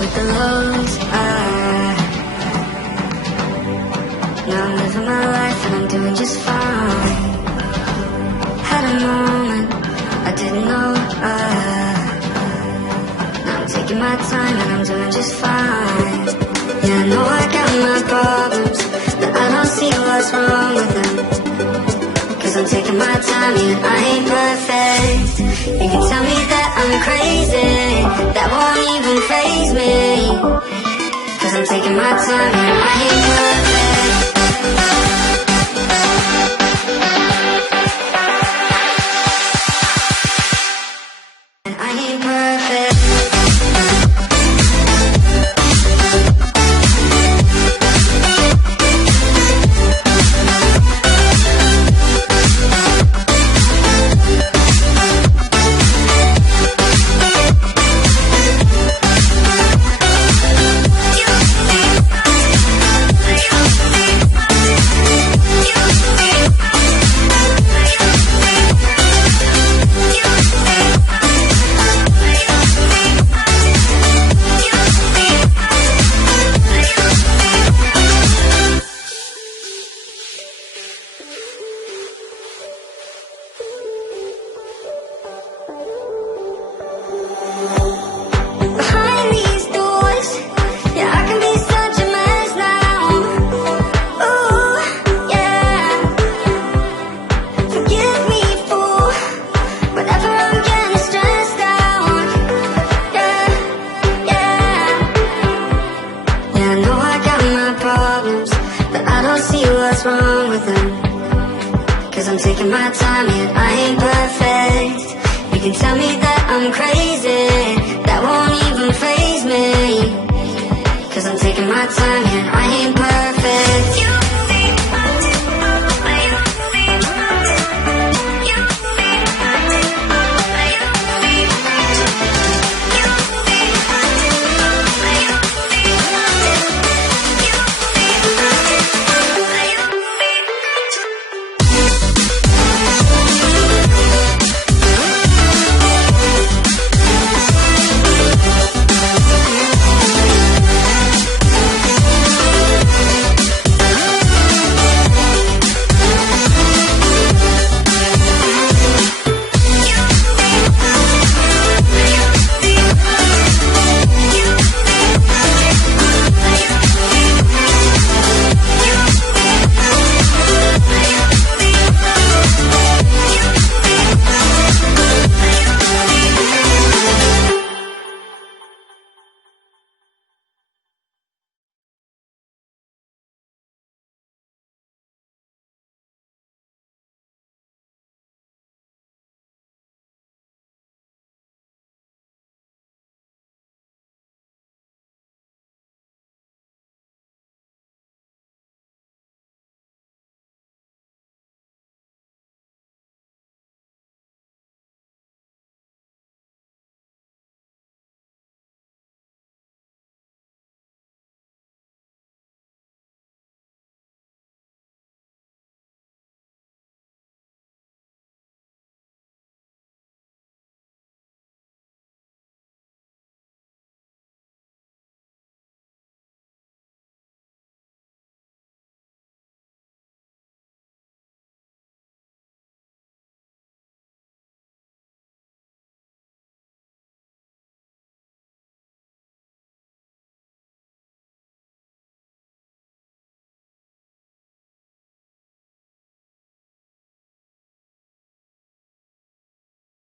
With the lows, now I'm living my life and I'm doing just fine. Had a moment I didn't know, now I'm taking my time and I'm doing just fine. Yeah, I know I got my problems, but I don't see what's wrong with them, 'cause I'm taking my time, yeah, I ain't perfect. You can tell me that I'm crazy, that won't even faze me, 'cause I'm taking my time, yeah, I ain't perfect. And I ain't perfect. What's wrong with them, 'cause I'm taking my time, yeah, I ain't perfect. You can tell me that I'm crazy, that won't even faze me, 'cause I'm taking my time, yeah, I ain't perfect.